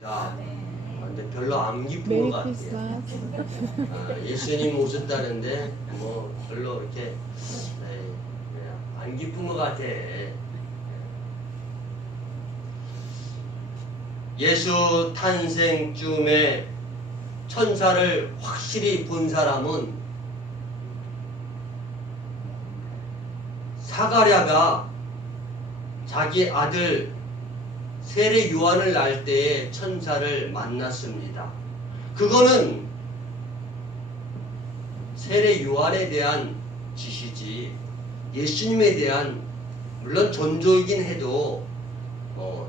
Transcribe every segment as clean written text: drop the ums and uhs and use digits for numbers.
근데 별로 안 기쁜 것 같아요. 예수님 오셨다는데 뭐 별로 이렇게 안 기쁜 것 같아. 예수 탄생쯤에 천사를 확실히 본 사람은 사가랴가 자기 아들 세례 요한을 낳을 때에 천사를 만났습니다. 그거는 세례 요한에 대한 지시지 예수님에 대한 물론 전조이긴 해도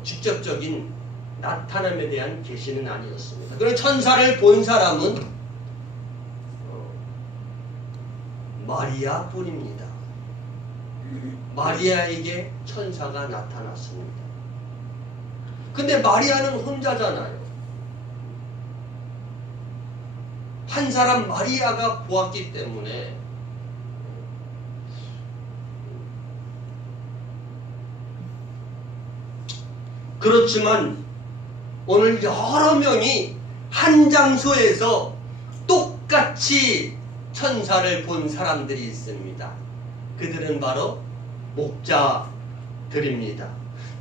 직접적인 나타남에 대한 계시는 아니었습니다. 그런 천사를 본 사람은 마리아 뿐입니다. 마리아에게 천사가 나타났습니다. 근데 마리아는 혼자잖아요. 한 사람 마리아가 보았기 때문에 그렇지만 오늘 여러 명이 한 장소에서 똑같이 천사를 본 사람들이 있습니다. 그들은 바로 목자들입니다.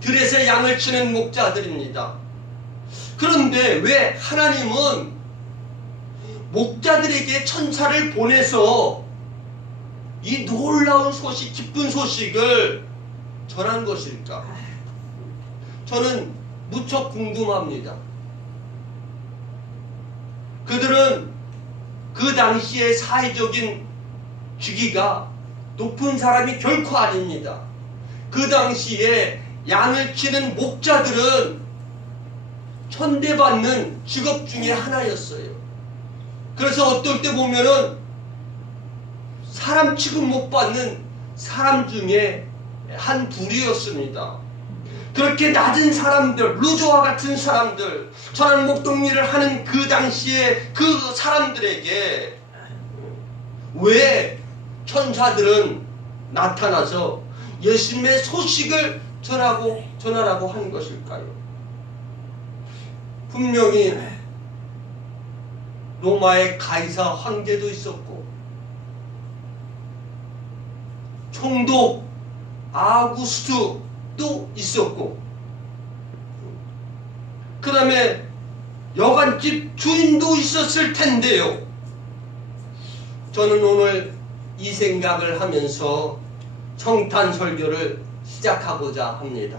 들에서 양을 치는 목자들입니다. 그런데 왜 하나님은 목자들에게 천사를 보내서 이 놀라운 소식, 기쁜 소식을 전한 것일까? 저는 무척 궁금합니다. 그들은 그 당시의 사회적인 직위가 높은 사람이 결코 아닙니다. 그 당시에 양을 치는 목자들은 천대받는 직업 중에 하나였어요. 그래서 어떨 때 보면은 사람 취급 못 받는 사람 중에 한 부류였습니다. 그렇게 낮은 사람들, 루저와 같은 사람들, 저런 목동일을 하는 그 당시에 그 사람들에게 왜 천사들은 나타나서 예수님의 소식을 전하라고 한 것일까요? 분명히 로마의 가이사 황제도 있었고 총독 아구스트도 있었고 그 다음에 여관집 주인도 있었을 텐데요. 저는 오늘 이 생각을 하면서 성탄 설교를 시작하고자 합니다.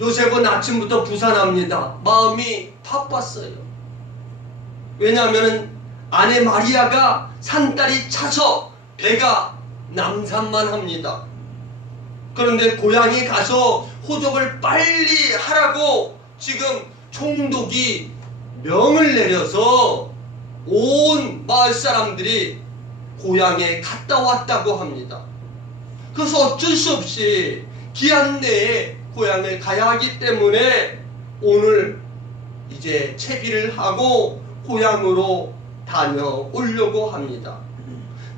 요셉은 아침부터 부산합니다. 마음이 바빴어요. 왜냐하면 아내 마리아가 산딸이 차서 배가 남산만 합니다. 그런데 고향에 가서 호적을 빨리 하라고 지금 총독이 명을 내려서 온 마을 사람들이 고향에 갔다 왔다고 합니다. 그래서 어쩔 수 없이 기한 내에 고향을 가야 하기 때문에 오늘 이제 채비를 하고 고향으로 다녀오려고 합니다.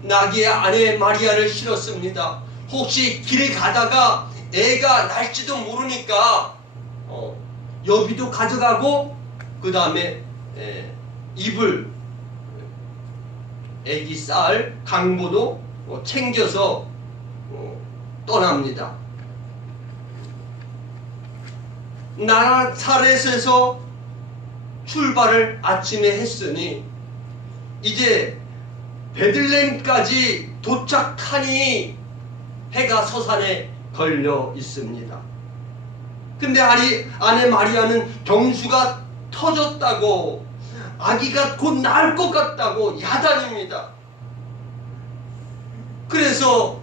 나귀의 아내 마리아를 실었습니다. 혹시 길을 가다가 애가 날지도 모르니까 여비도 가져가고 그 다음에 이불 애기 쌀 강보도 챙겨서 떠납니다. 나사렛에서 출발을 아침에 했으니 이제 베들레헴까지 도착하니 해가 서산에 걸려 있습니다. 근데 아내 마리아는 경수가 터졌다고 아기가 곧 나을 것 같다고 야단입니다. 그래서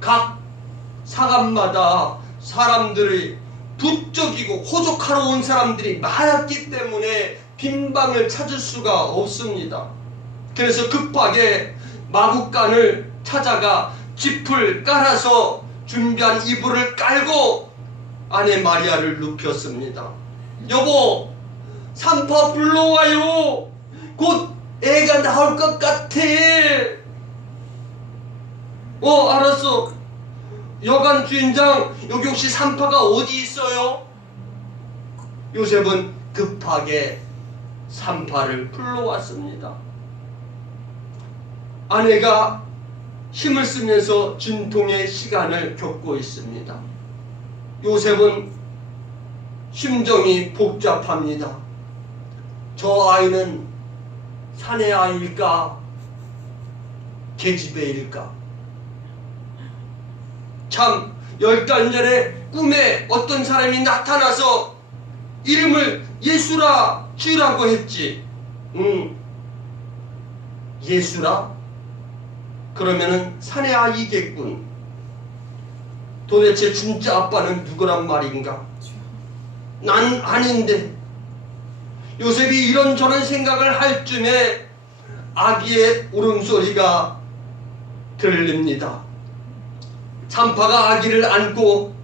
각 사감마다 사람들이 부쩍이고 호적하러 온 사람들이 많았기 때문에 빈방을 찾을 수가 없습니다. 그래서 급하게 마구간을 찾아가 짚을 깔아서 준비한 이불을 깔고 아내 마리아를 눕혔습니다. 여보, 산파 불러와요. 곧 애가 나올 것 같아. 알았어. 여관 주인장, 여기 혹시 산파가 어디 있어요? 요셉은 급하게 산파를 불러왔습니다. 아내가 힘을 쓰면서 진통의 시간을 겪고 있습니다. 요셉은 심정이 복잡합니다. 저 아이는 사내 아이일까? 계집애일까? 참 10달 전에 꿈에 어떤 사람이 나타나서 이름을 예수라 지으라고 했지. 예수라? 그러면은 사내 아이겠군. 도대체 진짜 아빠는 누구란 말인가? 난 아닌데. 요셉이 이런저런 생각을 할 쯤에 아기의 울음소리가 들립니다. 산파가 아기를 안고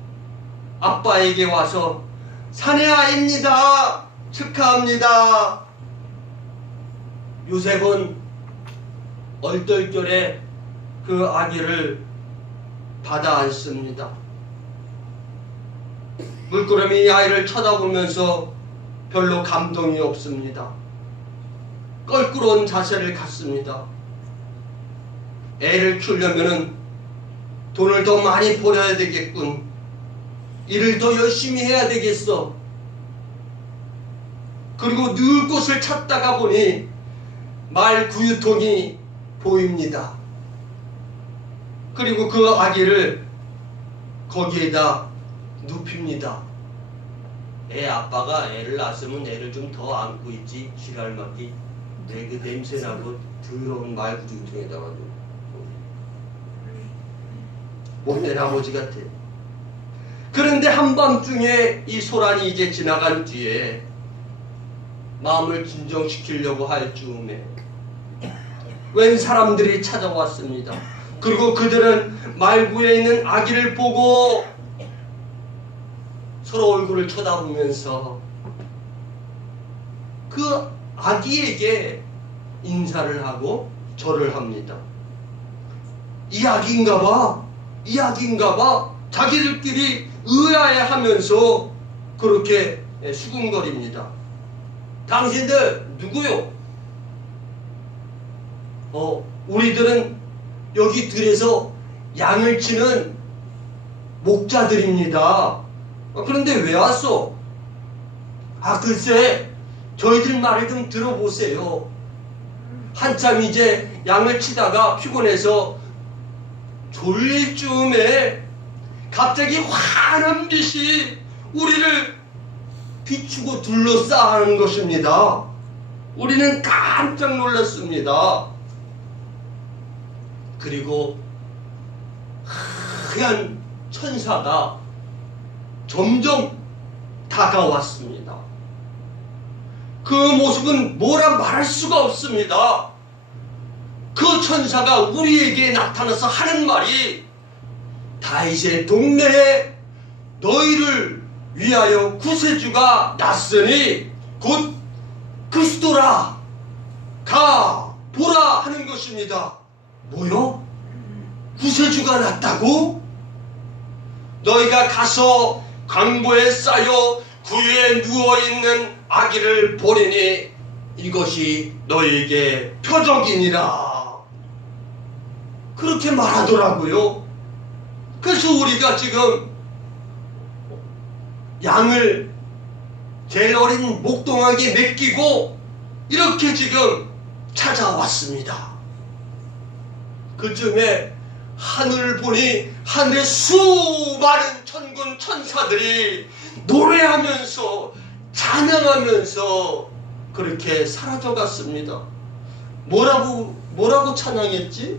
아빠에게 와서 사내 아이입니다. 축하합니다. 요셉은 얼떨결에 그 아기를 받아 안습니다. 물끄러미 아이를 쳐다보면서 별로 감동이 없습니다. 껄끄러운 자세를 갖습니다. 애를 키우려면 돈을 더 많이 벌어야 되겠군. 일을 더 열심히 해야 되겠어. 그리고 누울 곳을 찾다가 보니 말 구유통이 보입니다. 그리고 그 아기를 거기에다 눕힙니다. 애 아빠가 애를 낳았으면 애를 좀 더 안고 있지. 지랄맞기. 내 그 냄새나고 더러운 말 구유통에다가 못된 아버지 같아. 그런데 한밤중에 이 소란이 이제 지나간 뒤에 마음을 진정시키려고 할 즈음에 웬 사람들이 찾아왔습니다. 그리고 그들은 말구에 있는 아기를 보고 서로 얼굴을 쳐다보면서 그 아기에게 인사를 하고 절을 합니다. 이 아기인가 봐. 이 아기인가 봐. 자기들끼리 의아해하면서 그렇게 수군거립니다. 당신들 누구요? 우리들은 여기 들에서 양을 치는 목자들입니다. 그런데 왜 왔어? 글쎄 저희들 말을 좀 들어보세요. 한참 이제 양을 치다가 피곤해서 졸릴 쯤에 갑자기 환한 빛이 우리를 비추고 둘러싸는 것입니다. 우리는 깜짝 놀랐습니다. 그리고 하얀 천사가 점점 다가왔습니다. 그 모습은 뭐라 말할 수가 없습니다. 그 천사가 우리에게 나타나서 하는 말이 다윗의 동네에 너희를 위하여 구세주가 났으니 곧 그리스도라 가 보라 하는 것입니다. 뭐요? 구세주가 났다고? 너희가 가서 강보에 쌓여 구유에 누워있는 아기를 보리니 이것이 너희에게 표적이니라. 그렇게 말하더라고요. 그래서 우리가 지금 양을 제일 어린 목동에게 맡기고 이렇게 지금 찾아왔습니다. 그쯤에 하늘을 보니 하늘에 수많은 천군 천사들이 노래하면서 찬양하면서 그렇게 사라져갔습니다. 뭐라고 찬양했지?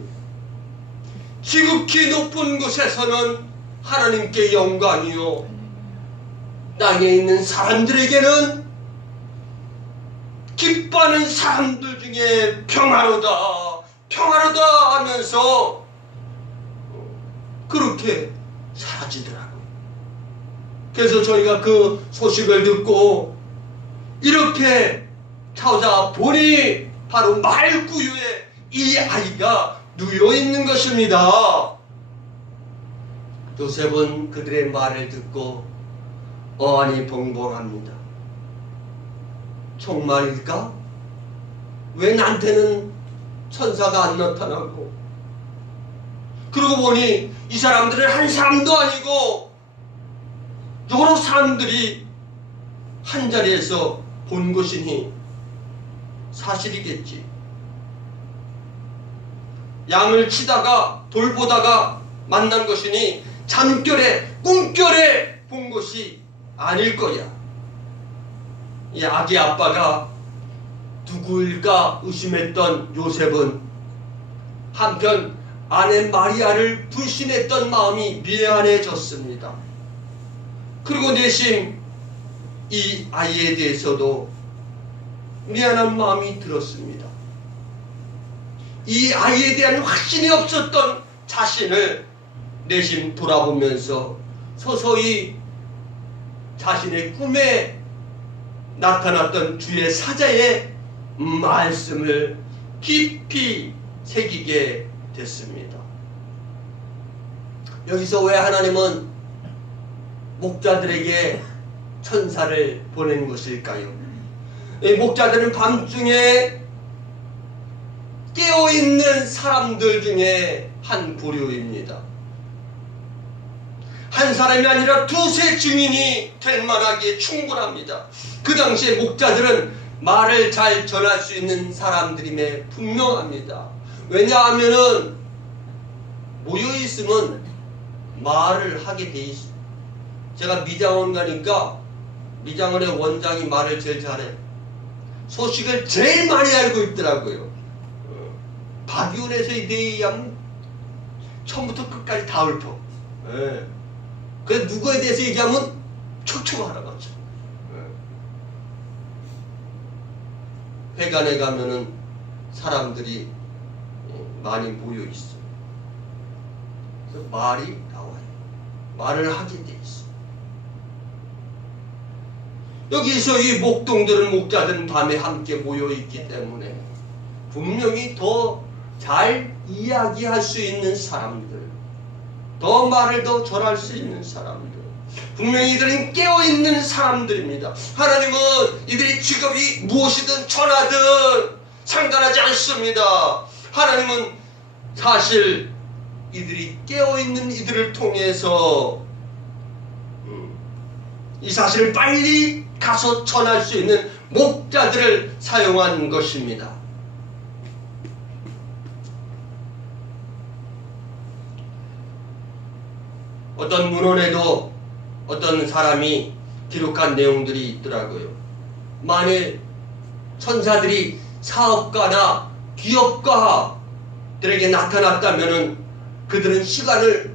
지극히 높은 곳에서는 하나님께 영광이요, 땅에 있는 사람들에게는 기뻐하는 사람들 중에 평화로다 평화로다 하면서 그렇게 사라지더라고요. 그래서 저희가 그 소식을 듣고 이렇게 찾아보니 바로 말구유에 이 아이가 누워있는 것입니다. 요셉은 그들의 말을 듣고 어안이 벙벙합니다. 정말일까? 왜 나한테는 천사가 안 나타나고? 그러고 보니 이 사람들은 한 사람도 아니고 여러 사람들이 한 자리에서 본 것이니 사실이겠지. 양을 치다가 돌보다가 만난 것이니 잠결에 꿈결에 본 것이 아닐 거야. 이 아기 아빠가 누구일까 의심했던 요셉은 한편 아내 마리아를 불신했던 마음이 미안해졌습니다. 그리고 내심 이 아이에 대해서도 미안한 마음이 들었습니다. 이 아이에 대한 확신이 없었던 자신을 내심 돌아보면서 서서히 자신의 꿈에 나타났던 주의 사자의 말씀을 깊이 새기게 됐습니다. 여기서 왜 하나님은 목자들에게 천사를 보낸 것일까요? 이 목자들은 밤중에 깨어있는 사람들 중에 한 부류입니다. 한 사람이 아니라 두세 증인이 될 만하기에 충분합니다. 그 당시에 목자들은 말을 잘 전할 수 있는 사람들임에 분명합니다. 왜냐하면은 모여있으면 말을 하게 돼 있습니다. 제가 미장원 가니까 미장원의 원장이 말을 제일 잘해. 소식을 제일 많이 알고 있더라고요. 박이훈에서 얘기하면 처음부터 끝까지 다 읊어. 예. 그래서 누구에 대해서 얘기하면 촉촉 알아맞혀. 회관에 가면은 사람들이 많이 모여 있어. 그래서 말이 나와요. 말을 하게 돼 있어. 여기서 이 목동들은 목자들은 밤에 함께 모여 있기 때문에 분명히 더 잘 이야기할 수 있는 사람들, 더 말을 더 전할 수 있는 사람들, 분명히 이들은 깨어있는 사람들입니다. 하나님은 이들의 직업이 무엇이든 전하든 상관하지 않습니다. 하나님은 사실 이들이 깨어있는 이들을 통해서 이 사실을 빨리 가서 전할 수 있는 목자들을 사용한 것입니다. 어떤 문헌에도 어떤 사람이 기록한 내용들이 있더라고요. 만일 천사들이 사업가나 기업가들에게 나타났다면 그들은 시간을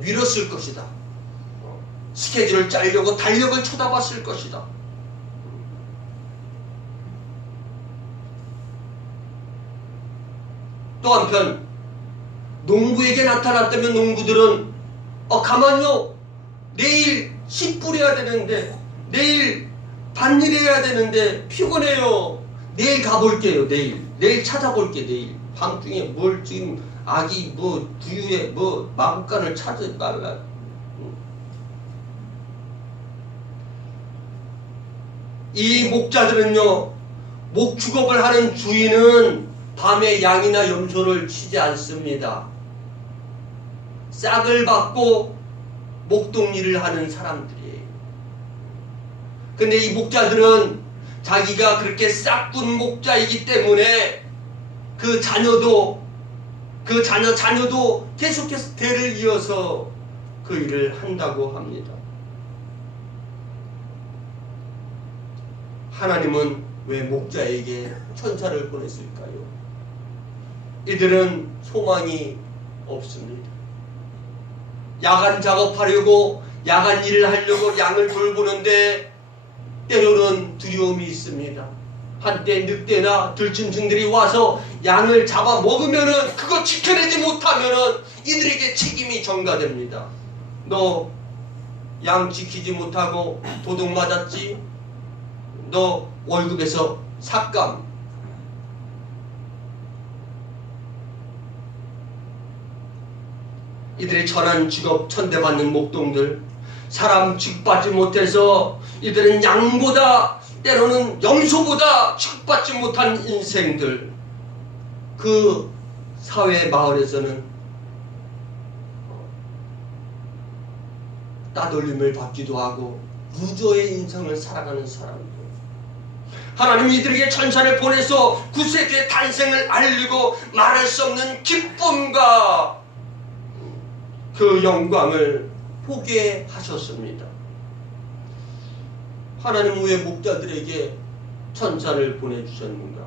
미뤘을 것이다. 스케줄을 짜려고 달력을 쳐다봤을 것이다. 또 한편 농부에게 나타났다면 농부들은 가만요. 내일 씨 뿌려야 되는데, 내일 밭일 해야 되는데 피곤해요. 내일 가볼게요. 내일 찾아볼게. 내일 밤중에 뭘 지금 아기 뭐 두유에 뭐 마구간을 찾지 말라. 이 목자들은요, 목축업을 하는 주인은 밤에 양이나 염소를 치지 않습니다. 싹을 받고 목동일을 하는 사람들이에요. 근데 이 목자들은 자기가 그렇게 싹군 목자이기 때문에 그 자녀도 계속해서 대를 이어서 그 일을 한다고 합니다. 하나님은 왜 목자에게 천사를 보냈을까요? 이들은 소망이 없습니다. 야간 작업하려고, 야간 일을 하려고 양을 돌보는데 때로는 두려움이 있습니다. 한때 늑대나 들짐승들이 와서 양을 잡아 먹으면은, 그거 지켜내지 못하면은 이들에게 책임이 전가됩니다. 너 양 지키지 못하고 도둑 맞았지? 너 월급에서 삭감. 이들의 천한 직업 천대받는 목동들, 사람 직받지 못해서 이들은 양보다 때로는 염소보다 취급받지 못한 인생들, 그 사회 마을에서는 따돌림을 받기도 하고 루저의 인생을 살아가는 사람들, 하나님이 이들에게 천사를 보내서 구세주의 탄생을 알리고 말할 수 없는 기쁨과 그 영광을 보게 하셨습니다. 하나님 왜 목자들에게 천사를 보내주셨는가?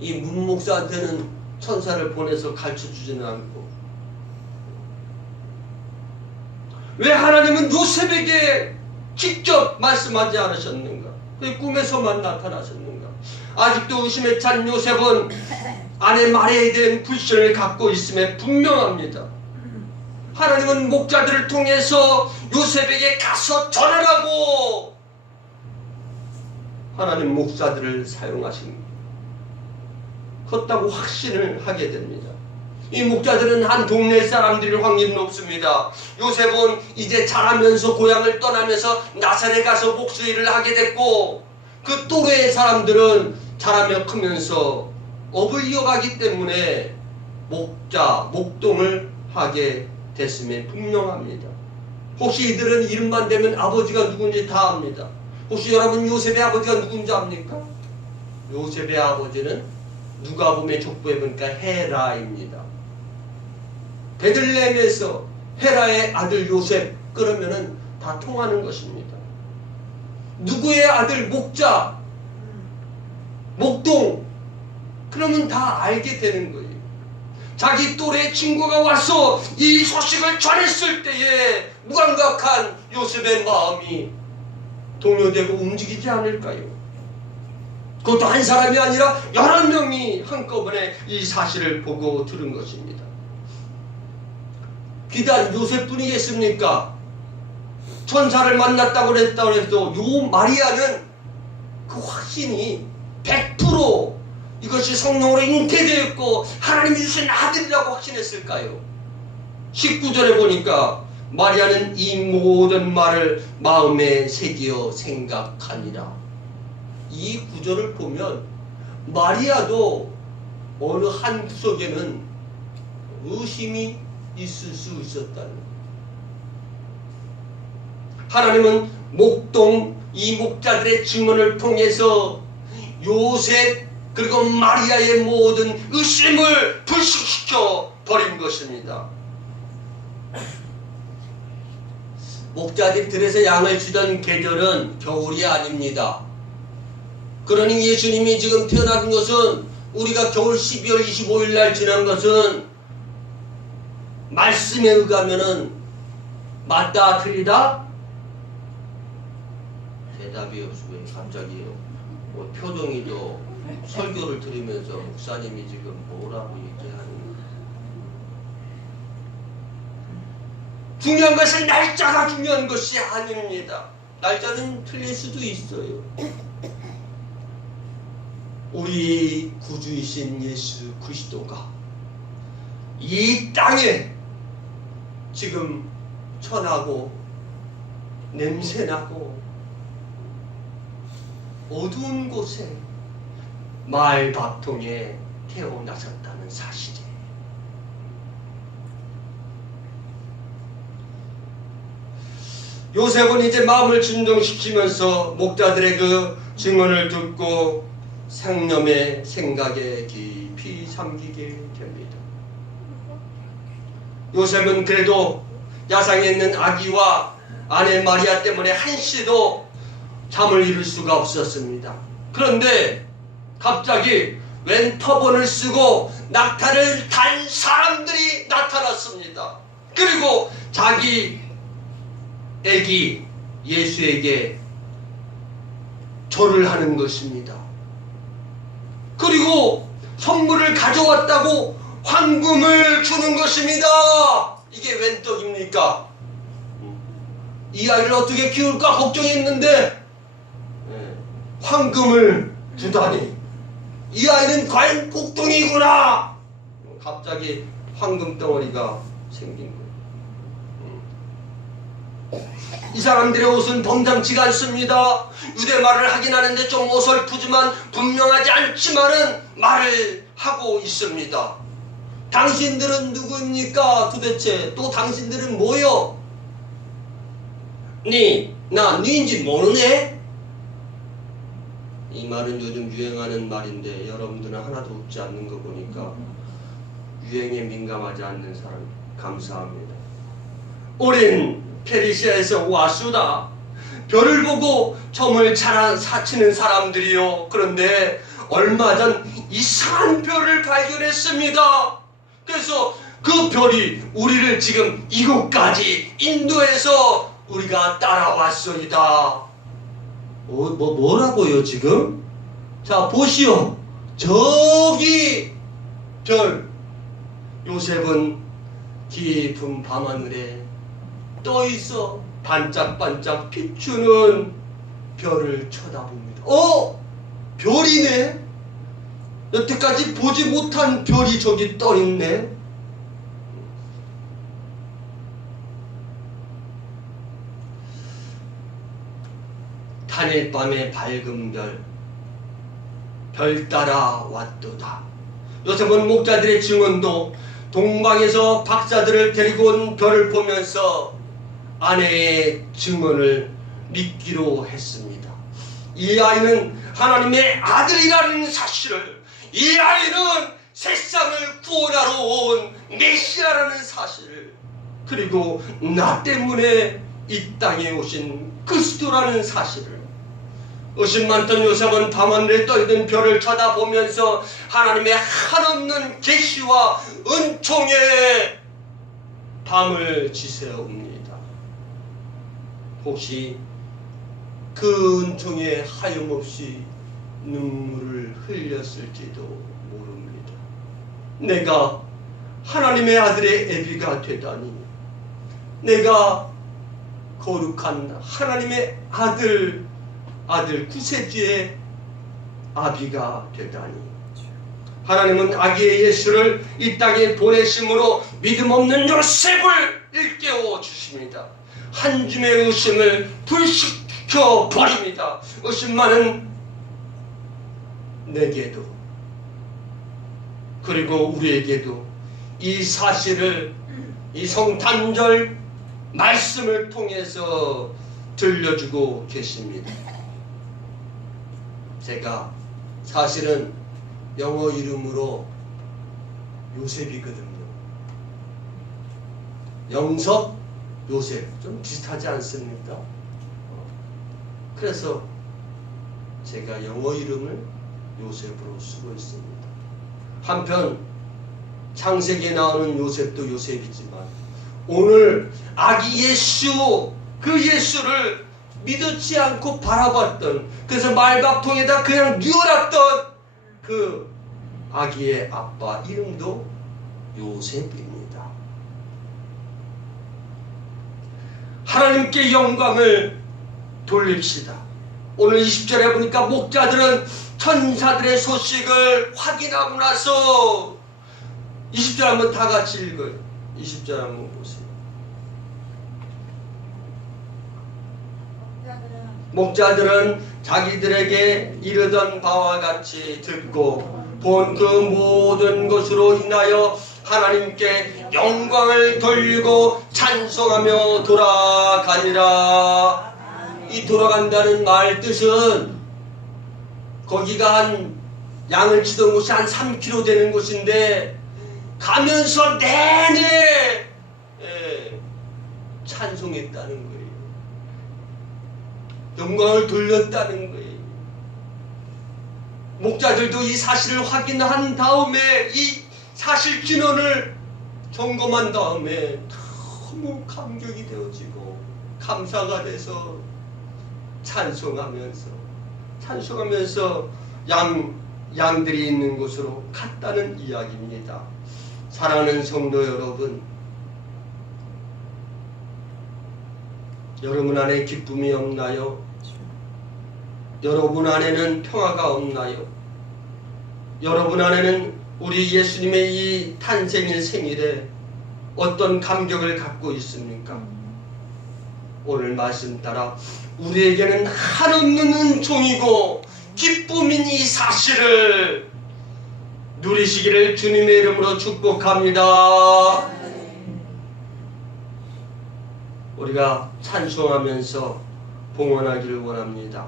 이 문목사한테는 천사를 보내서 가르쳐주지는 않고, 왜 하나님은 요셉에게 직접 말씀하지 않으셨는가? 왜 꿈에서만 나타나셨는가? 아직도 의심에 찬 요셉은 아내 마리아에 대한 불신을 갖고 있음에 분명합니다. 하나님은 목자들을 통해서 요셉에게 가서 전하라고 하나님 목사들을 사용하십니다. 컸다고 확신을 하게 됩니다. 이 목자들은 한 동네 사람들일 확률은 없습니다. 요셉은 이제 자라면서 고향을 떠나면서 나사렛에 가서 목수일을 하게 됐고, 그 또래의 사람들은 자라며 크면서 업을 이어가기 때문에 목동을 하게 됐음에 분명합니다. 혹시 이들은 이름만 대면 아버지가 누군지 다 압니다. 혹시 여러분 요셉의 아버지가 누군지 압니까? 요셉의 아버지는 누가복음의 족보에 보니까 헤라입니다. 베들레헴에서 헤라의 아들 요셉, 그러면은 다 통하는 것입니다. 누구의 아들 목자, 목동, 그러면 다 알게 되는 거예요. 자기 또래 친구가 와서 이 소식을 전했을 때에 무감각한 요셉의 마음이 동요되고 움직이지 않을까요? 그것도 한 사람이 아니라 여러 명이 한꺼번에 이 사실을 보고 들은 것입니다. 비단 요셉뿐이겠습니까? 천사를 만났다고 했다고 해도 요 마리아는 그 확신이 100% 이것이 성령으로 잉태되었고 하나님이 주신 아들이라고 확신했을까요? 19절에 보니까 마리아는 이 모든 말을 마음에 새기어 생각하니라. 이 구절을 보면 마리아도 어느 한 구석에는 의심이 있을 수 있었다는, 하나님은 이 목자들의 증언을 통해서 요셉 그리고 마리아의 모든 의심을 불식시켜 버린 것입니다. 목자들이 들에서 양을 주던 계절은 겨울이 아닙니다. 그러니 예수님이 지금 태어난 것은, 우리가 겨울 12월 25일 날 지난 것은 말씀에 의하면은 맞다 틀리다? 대답이 없어. 왜 갑자기 뭐 표정이도 설교를 들으면서 목사님이 지금 뭐라고 얘기하는, 중요한 것은 날짜가 중요한 것이 아닙니다. 날짜는 틀릴 수도 있어요. 우리 구주이신 예수 그리스도가 이 땅에 지금 천하고 냄새나고 어두운 곳에 말박통에 태어나셨다는 사실이에요. 요셉은 이제 마음을 진정시키면서 목자들의 그 증언을 듣고 상념의 생각에 깊이 잠기게 됩니다. 요셉은 그래도 야상에 있는 아기와 아내 마리아 때문에 한시도 잠을 이룰 수가 없었습니다. 그런데 갑자기 웬 터번을 쓰고 낙타를 탄 사람들이 나타났습니다. 그리고 자기 애기 예수에게 절을 하는 것입니다. 그리고 선물을 가져왔다고 황금을 주는 것입니다. 이게 웬 떡입니까? 이 아이를 어떻게 키울까 걱정했는데 황금을 주다니, 이 아이는 과연 복동이구나. 갑자기 황금 덩어리가 생긴 거예요. 이 사람들의 옷은 범상치가 않습니다. 유대 말을 하긴 하는데 좀 어설프지만 분명하지 않지만은 말을 하고 있습니다. 당신들은 누구입니까? 도대체 또 당신들은 뭐요? 나 니인지 모르네? 이 말은 요즘 유행하는 말인데 여러분들은 하나도 웃지 않는 거 보니까 유행에 민감하지 않는 사람 감사합니다. 우린 페르시아에서 왔수다. 별을 보고 점을 사치는 사람들이요. 그런데 얼마 전 이상한 별을 발견했습니다. 그래서 그 별이 우리를 지금 이곳까지 인도해서 우리가 따라왔소이다. 뭐라고요 지금? 자 보시오. 저기 별. 요셉은 깊은 밤하늘에 떠있어 반짝반짝 비추는 별을 쳐다봅니다. 별이네? 여태까지 보지 못한 별이 저기 떠있네? 단일밤의 밝은 별 따라 왔도다. 요셉은 목자들의 증언도 동방에서 박사들을 데리고 온 별을 보면서 아내의 증언을 믿기로 했습니다. 이 아이는 하나님의 아들이라는 사실을, 이 아이는 세상을 구원하러 온 메시아라는 사실을, 그리고 나 때문에 이 땅에 오신 그리스도라는 사실을, 의심 많던 요셉은 밤하늘에 떠있는 별을 쳐다보면서 하나님의 한없는 계시와 은총에 밤을 지새웁니다. 혹시 그 은총에 하염없이 눈물을 흘렸을지도 모릅니다. 내가 하나님의 아들의 애비가 되다니, 내가 거룩한 하나님의 아들 구세주의 아비가 되다니. 하나님은 아기의 예수를 이 땅에 보내심으로 믿음 없는 요셉을 일깨워 주십니다. 한 줌의 의심을 불식시켜 버립니다. 의심 많은 내게도 그리고 우리에게도 이 사실을 이 성탄절 말씀을 통해서 들려주고 계십니다. 제가 사실은 영어 이름으로 요셉이거든요. 영섭, 요셉 좀 비슷하지 않습니까? 그래서 제가 영어 이름을 요셉으로 쓰고 있습니다. 한편 창세기에 나오는 요셉도 요셉이지만 오늘 아기 예수, 그 예수를 믿지 않고 바라봤던, 그래서 말밥통에다 그냥 뉘어놨던 그 아기의 아빠 이름도 요셉입니다. 하나님께 영광을 돌립시다. 오늘 20절에 보니까 목자들은 천사들의 소식을 확인하고 나서 20절 한번 다 같이 읽어요. 20절 한번 보세요. 목자들은 자기들에게 이르던 바와 같이 듣고 본 그 모든 것으로 인하여 하나님께 영광을 돌리고 찬송하며 돌아가니라. 이 돌아간다는 말 뜻은 거기가 한 양을 치던 곳이 한 3km 되는 곳인데 가면서 내내 찬송했다는 거예요. 영광을 돌렸다는 거예요. 목자들도 이 사실을 확인한 다음에 이 사실 진언을 점검한 다음에 너무 감격이 되어지고 감사가 돼서 찬송하면서 양들이 있는 곳으로 갔다는 이야기입니다. 사랑하는 성도 여러분, 여러분 안에 기쁨이 없나요? 여러분 안에는 평화가 없나요? 여러분 안에는 우리 예수님의 이 탄생일 생일에 어떤 감격을 갖고 있습니까? 오늘 말씀 따라 우리에게는 한없는 은총이고 기쁨인 이 사실을 누리시기를 주님의 이름으로 축복합니다. 우리가 찬송하면서 봉헌하기를 원합니다.